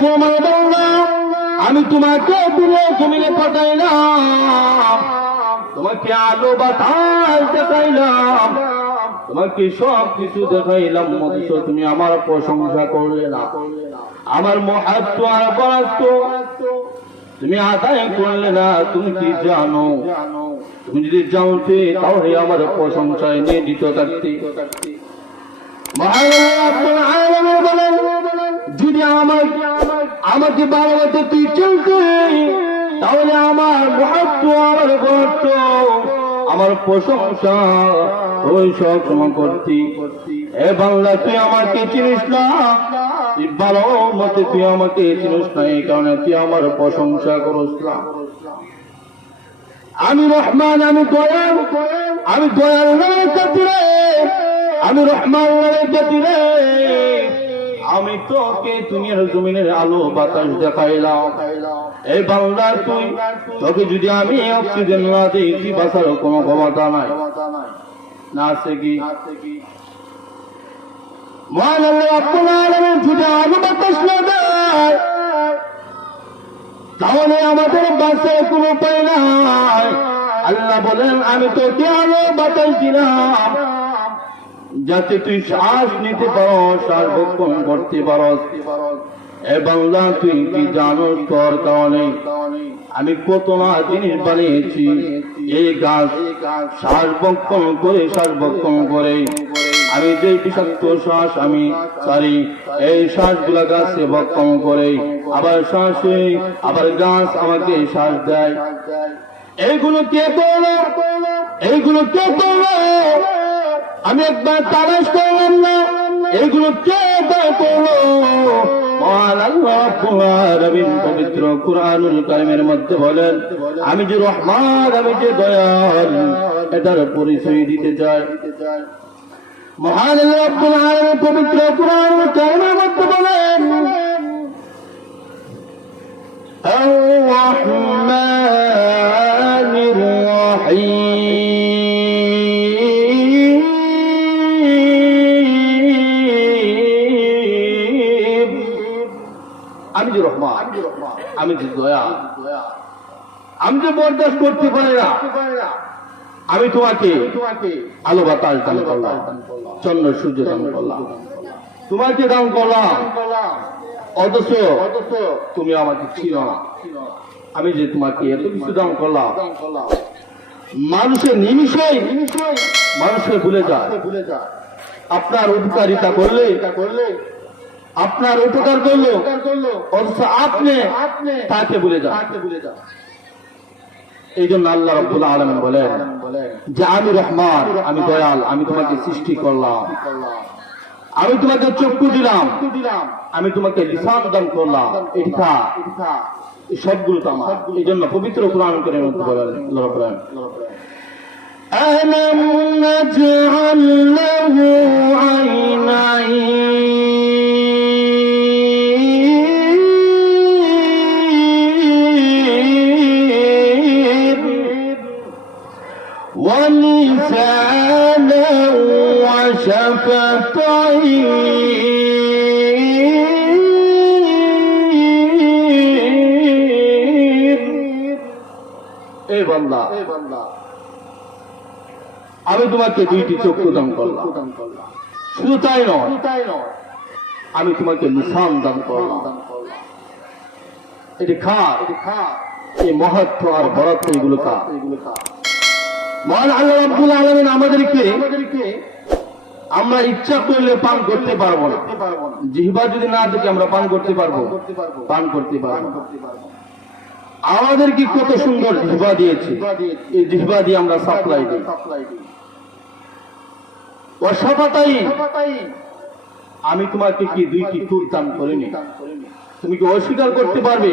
ফরমান বান্দা আমি তোমাকে দিলে জমিনে পাঠাইলাম, তোমাকে আলো বাতাস দেখাইলাম, তোমাকে সব কিছু দেখাইলাম, অথচ তুমি আমার প্রশংসা করলে না, আমার মহাত্ম আর বরাত্ম তুমি আদায় করলে না। তুমি কি জানো? তুমি যদি জানতে তাহলে আমার প্রশংসায় নিয়োজিত থাকতে। যদি আমাকে ভালোবাসতে তুই চলতে তাহলে আমার মহাত্ম আমার বরাত্ম আমার প্রশংসা ওই সব সময় করতি। এ বাংলা তুই আমাকে চিনিস না, তুই ভালো মতে তুই আমাকে চিনিস না, এই কারণে তুই আমার প্রশংসা করিস না। আমি রহমান, আমি দয়াল, আমি দয়াল নামের খাতিরে, আমি রহমান নামের খাতিরে আমি তোকে দুনিয়ার জমিনের আলো বাতাস দেখাইলাম। এই বাংলা তুই তোকে যদি আমি অক্সিজেন না দিই তুই বাঁচার কোনো ক্ষমতা নাই, না আছে কি? মহান আল্লাহ রাব্বুল আলামিন যদি আলো বাতাস না দেয় তাহলে আমাদের বাঁচার কোনো উপায় নাই। আল্লাহ বলেন আমি তোকে আলো বাতাস দিলাম যাতে তুই শ্বাস নিতে পারো, শ্বাস ভক্ষণ করতে পারো। এ বাংলা তুই কি জানো তোর কারণে আমি কত না জিনিস বানিয়েছি। এই গাছ শ্বাস ভক্ষণ করে আমি যে বিষাক্ত শ্বাস আমি সারি এই শ্বাসগুলা গাছে ভক্ষণ করে আবার শ্বাসে আবার গাছ আমাকে শ্বাস দেয়। এইগুলো কে বলো? এইগুলো কে বলো? আমি একবার তালাশ করলাম না, এইগুলো কে বলো? পবিত্র কুরআনুল কারীমের মধ্যে বলেন আমি যে রহমান, আমি যে দয়াল, এটার পরিচয় দিতে চাই। মহান আল্লাহ রাব্বুল আলামিন পবিত্র কুরআনুল কারীমের মধ্যে বলেন আর-রাহমানির রহিম। আমি যে রহমান, আমি যে দয়া, আমি যে বরদাস্ত করতে পারি না, আমি তোমাকে আলো বাতাস দান করলাম, চন্দ্র সূর্য দান করলাম, তোমাকে দান করলাম, অথচ তুমি আমাকে চিনো না। আমি যে তোমাকে এত কিছু দান করলাম, মানুষের নিমিষেই মানুষকে ভুলে যায়। আপনার উপকারিতা করলে, আপনার উপকার করলো, অথচ আপনি তাকে ভুলে যান। এই জন্য আল্লাহ রাব্বুল আলামিন বলেন যে আমি রহমান, আমি দয়াল, আমি তোমাকে সৃষ্টি করলাম, আমি তোমাকে চক্ষু দিলাম, আমি তোমাকে লিসান দান করলাম, এটা সবগুলো তো আমার। এই জন্য পবিত্র কুরআন কারীমের মধ্যে বলেন আল্লাহ রাব্বুল আলামিন আলাম নাজআল লাহু আইনাইন ولسانا وشفتين। এই বান্দা আমি তোমাকে দুইটি চক্ষু দান করলাম, শুধু তাই নয় আমি তোমাকে লিসান দান করলাম। এটি খা, এই মহত্ব আর বরত্ব এগুলো খা। মহান আল্লাহ রাব্বুল আলামিন আমাদেরকে আমরা ইচ্ছা করলে পান করতে পারবো না, জিহ্বা যদি না থেকে আমরা পান করতে পারবো? পান করতে পারবো। আমাদেরকে কত সুন্দর জিহ্বা দিয়েছে, এই জিহ্বা দিয়ে আমরা সাপ্লাই দিই। আমি তোমাকে কি দুইটি ঠোঁট দান করিনি? তুমি কি অস্বীকার করতে পারবে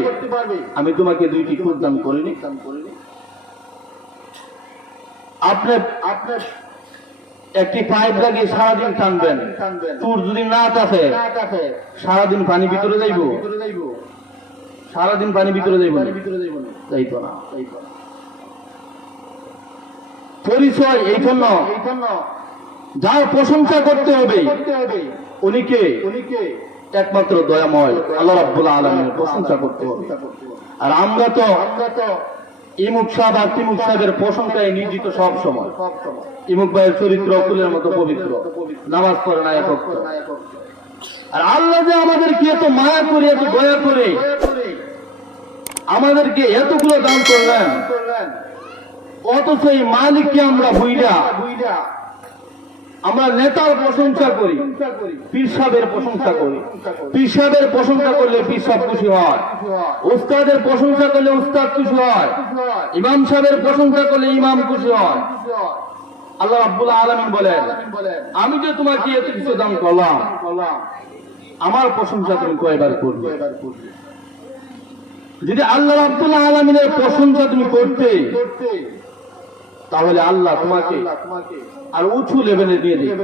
আমি তোমাকে দুইটি ঠোঁট দান করিনি? আপনার একটি পাইপ লাগিয়ে সারাদিন টানবেন, তোর যদি না থাকে সারাদিন পানি ভিতরে যাইব? সারাদিন পানি ভিতরে যাইব? যাইতো না। পরিচয় এই জন্য যার প্রশংসা করতে হবে উনি কে? একমাত্র দয়াময় আল্লাহ রাব্বুল আলামিনের প্রশংসা করতে হবে। আর আমরা তো ইমুক সাহেব আর তিমুক সাহেবের প্রশংসায় নিয়োজিত সব সময়। ইমুক ভাইয়ের চরিত্র ফুলের মতো পবিত্র, নামাজ পড়ে না এক ওয়াক্ত। আর আল্লাহ যে আমাদেরকে এত মায়া করে, এত দয়া করে আমাদেরকে এতগুলো দান করলেন, অথচ এই মালিককে আমরা ভুইলা আমরা নেতার প্রশংসা করি, পীর সাহেবের প্রশংসা করি। পীর সাহেবের প্রশংসা করলে পীর সাহেব খুশি হয়, উস্তাদের প্রশংসা করলে উস্তাদ খুশি হয়, ইমাম সাহেবের প্রশংসা করলে ইমাম খুশি হয়। আল্লাহ রাব্বুল আলামিন বলেন, আমি যে তোমাকে এত কিছু দান করলাম, আমার প্রশংসা তুমি কয়বার করবে? যদি আল্লাহ রাব্বুল আলামিনের প্রশংসা তুমি করতে, তাহলে আল্লাহ তোমাকে আর উঁচু লেভেলে দিয়ে দিবে।